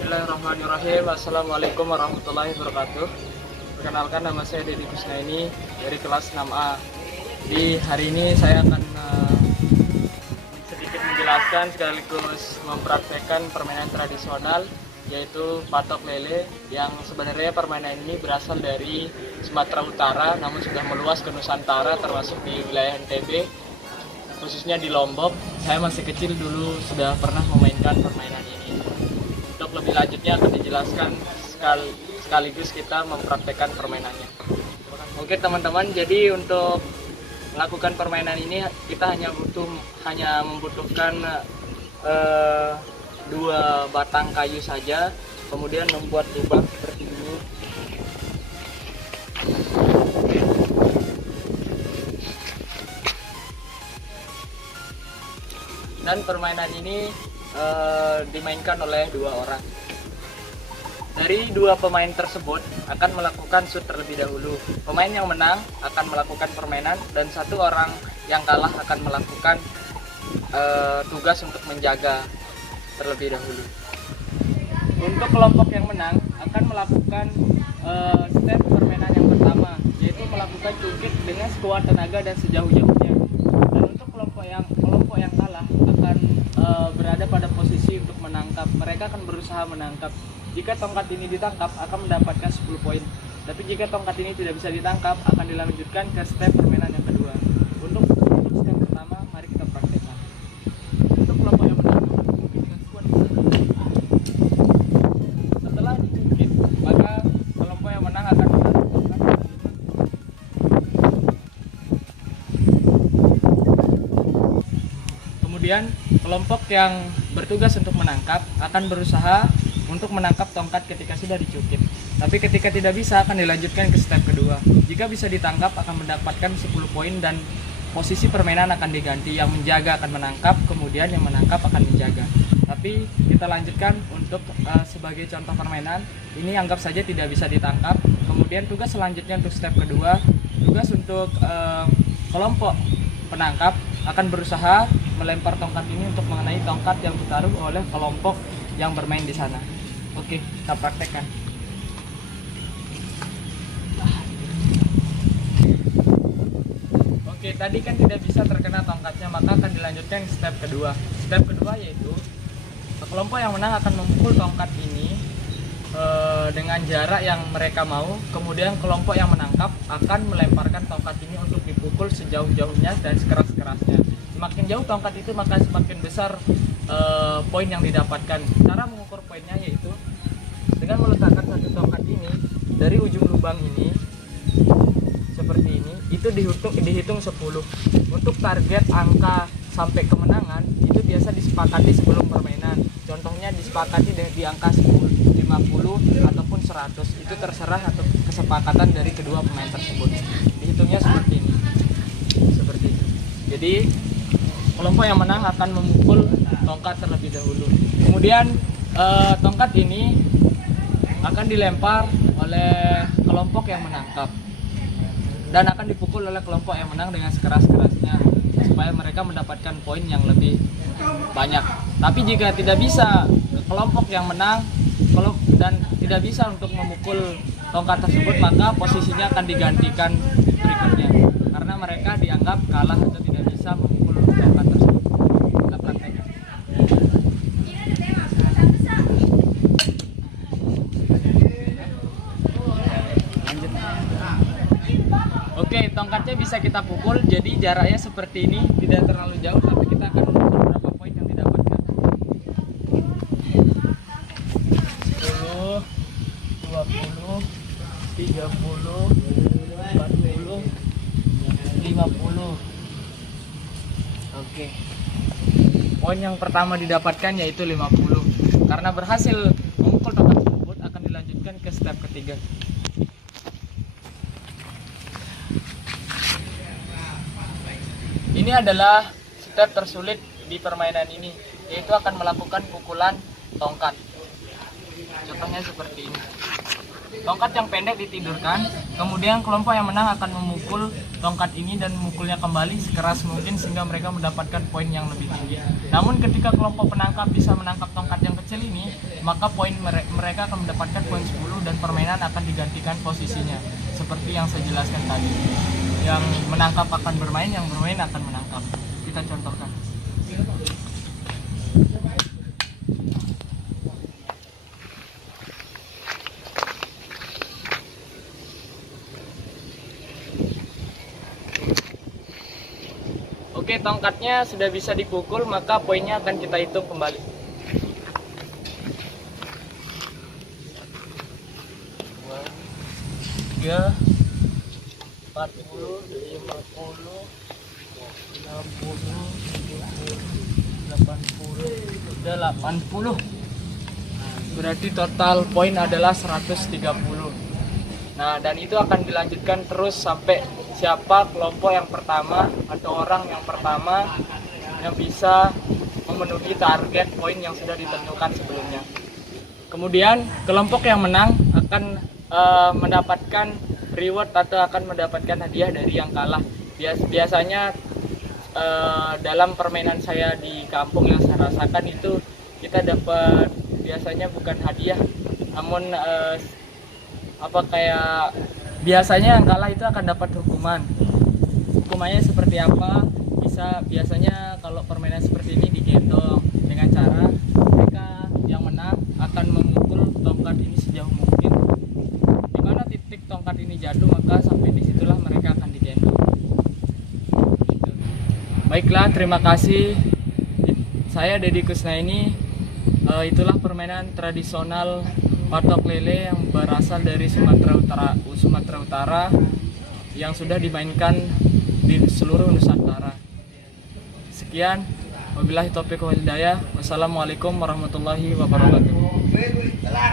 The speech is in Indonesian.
Bismillahirrahmanirrahim. Assalamualaikum warahmatullahi wabarakatuh. Perkenalkan, nama saya Dedi Kusnaini dari kelas 6A. Di hari ini saya akan sedikit menjelaskan sekaligus mempraktekkan permainan tradisional, yaitu patok lele, yang sebenarnya permainan ini berasal dari Sumatera Utara namun sudah meluas ke Nusantara termasuk di wilayah NTB, khususnya di Lombok. Saya masih kecil dulu sudah pernah memainkan permainan ini. Untuk lebih lanjutnya akan dijelaskan sekaligus kita mempraktekkan permainannya. Oke teman-teman, jadi untuk melakukan permainan ini kita hanya membutuhkan 2 batang kayu saja, kemudian membuat lubang seperti ini. Dan permainan ini dimainkan oleh 2 orang. Dari 2 pemain tersebut akan melakukan shoot terlebih dahulu. Pemain yang menang akan melakukan permainan dan 1 orang yang kalah akan melakukan tugas untuk menjaga terlebih dahulu. Untuk kelompok yang menang akan melakukan step permainan yang pertama, yaitu melakukan cungkit dengan sekuat tenaga dan sejauh-jauhnya. Dan untuk kelompok yang kalah akan berada pada posisi untuk menangkap. Mereka akan berusaha menangkap. Jika tongkat ini ditangkap akan mendapatkan 10 poin. Tapi jika tongkat ini tidak bisa ditangkap akan dilanjutkan ke step permainan yang kedua. Untuk step pertama, mari kita praktekkan. Untuk kelompok yang menang mungkin dengan sekuat. Setelah dicungkit, maka kelompok yang menang akan menaruh tongkat. Kemudian kelompok yang bertugas untuk menangkap akan berusaha untuk menangkap tongkat ketika sudah dicungkit. Tapi ketika tidak bisa akan dilanjutkan ke step kedua. Jika bisa ditangkap akan mendapatkan 10 poin dan posisi permainan akan diganti. Yang menjaga akan menangkap, kemudian yang menangkap akan menjaga. Tapi kita lanjutkan untuk sebagai contoh permainan. Ini anggap saja tidak bisa ditangkap. Kemudian tugas selanjutnya untuk step kedua, tugas untuk kelompok penangkap akan berusaha melempar tongkat ini untuk mengenai tongkat yang ditaruh oleh kelompok yang bermain di sana. Oke, kita praktekkan. Oke, tadi kan tidak bisa terkena tongkatnya, maka akan dilanjutkan ke step kedua. Step kedua yaitu kelompok yang menang akan memukul tongkat ini dengan jarak yang mereka mau. Kemudian kelompok yang menangkap akan melemparkan tongkat ini untuk dipukul sejauh-jauhnya dan sekeras-kerasnya. Semakin jauh tongkat itu maka semakin besar poin yang didapatkan. Cara mengukur poinnya yaitu dengan meletakkan 1 tongkat ini dari ujung lubang ini seperti ini, itu dihitung 10. Untuk target angka sampai kemenangan itu biasa disepakati sebelum permainan. Contohnya disepakati di angka 10, 50 ataupun 100. Itu terserah atau kesepakatan dari kedua pemain tersebut. Dihitungnya seperti ini. Seperti itu. Jadi kelompok yang menang akan memukul tongkat terlebih dahulu. Kemudian tongkat ini akan dilempar oleh kelompok yang menangkap dan akan dipukul oleh kelompok yang menang dengan sekeras-kerasnya supaya mereka mendapatkan poin yang lebih banyak. Tapi jika tidak bisa kelompok yang menang dan tidak bisa untuk memukul tongkat tersebut, maka posisinya akan digantikan berikutnya karena mereka dianggap kalah atau tidak bisa memukul tongkat tersebut. Kita praktekkan. Lanjut. Oke, tongkatnya bisa kita pukul, jadi jaraknya seperti ini, tidak terlalu jauh, tapi kita akan mengukur berapa poin yang didapatkan. 10, 20, 30, 40, 50. Oke. Poin yang pertama didapatkan yaitu 50. Karena berhasil memukul tongkat tersebut akan dilanjutkan ke step ketiga. Ini adalah step tersulit di permainan ini, yaitu akan melakukan pukulan tongkat. Contohnya seperti ini. Tongkat yang pendek ditidurkan, kemudian kelompok yang menang akan memukul tongkat ini dan memukulnya kembali sekeras mungkin sehingga mereka mendapatkan poin yang lebih tinggi. Namun ketika kelompok penangkap bisa menangkap tongkat yang kecil ini, maka mereka akan mendapatkan poin 10 dan permainan akan digantikan posisinya. Seperti yang saya jelaskan tadi. Yang menangkap akan bermain, yang bermain akan menangkap. Kita contohkan. Oke, tongkatnya sudah bisa dipukul, maka poinnya akan kita hitung kembali. 3, 40, 50, 60, 70, 80, sudah 80. Berarti total poin adalah 130. Nah, dan itu akan dilanjutkan terus sampai siapa kelompok yang pertama atau orang yang pertama yang bisa memenuhi target poin yang sudah ditentukan sebelumnya. Kemudian kelompok yang menang akan mendapatkan reward atau akan mendapatkan hadiah dari yang kalah. Biasanya dalam permainan saya di kampung yang saya rasakan itu kita dapat biasanya bukan hadiah, namun kayak biasanya yang kalah itu akan dapat hukuman. Hukumannya seperti apa? Biasanya kalau permainan seperti ini digendong dengan cara mereka yang menang akan memukul tongkat ini sejauh mungkin. Di mana titik tongkat ini jatuh, maka sampai disitulah mereka akan digendong. Gitu. Baiklah, terima kasih. Saya Deddy Kusnaini. Itulah permainan tradisional patok lele yang berasal dari Sumatera Utara yang sudah dimainkan di seluruh Nusantara. Sekian, wabillahi taufiq wal hidayah. Wassalamualaikum warahmatullahi wabarakatuh.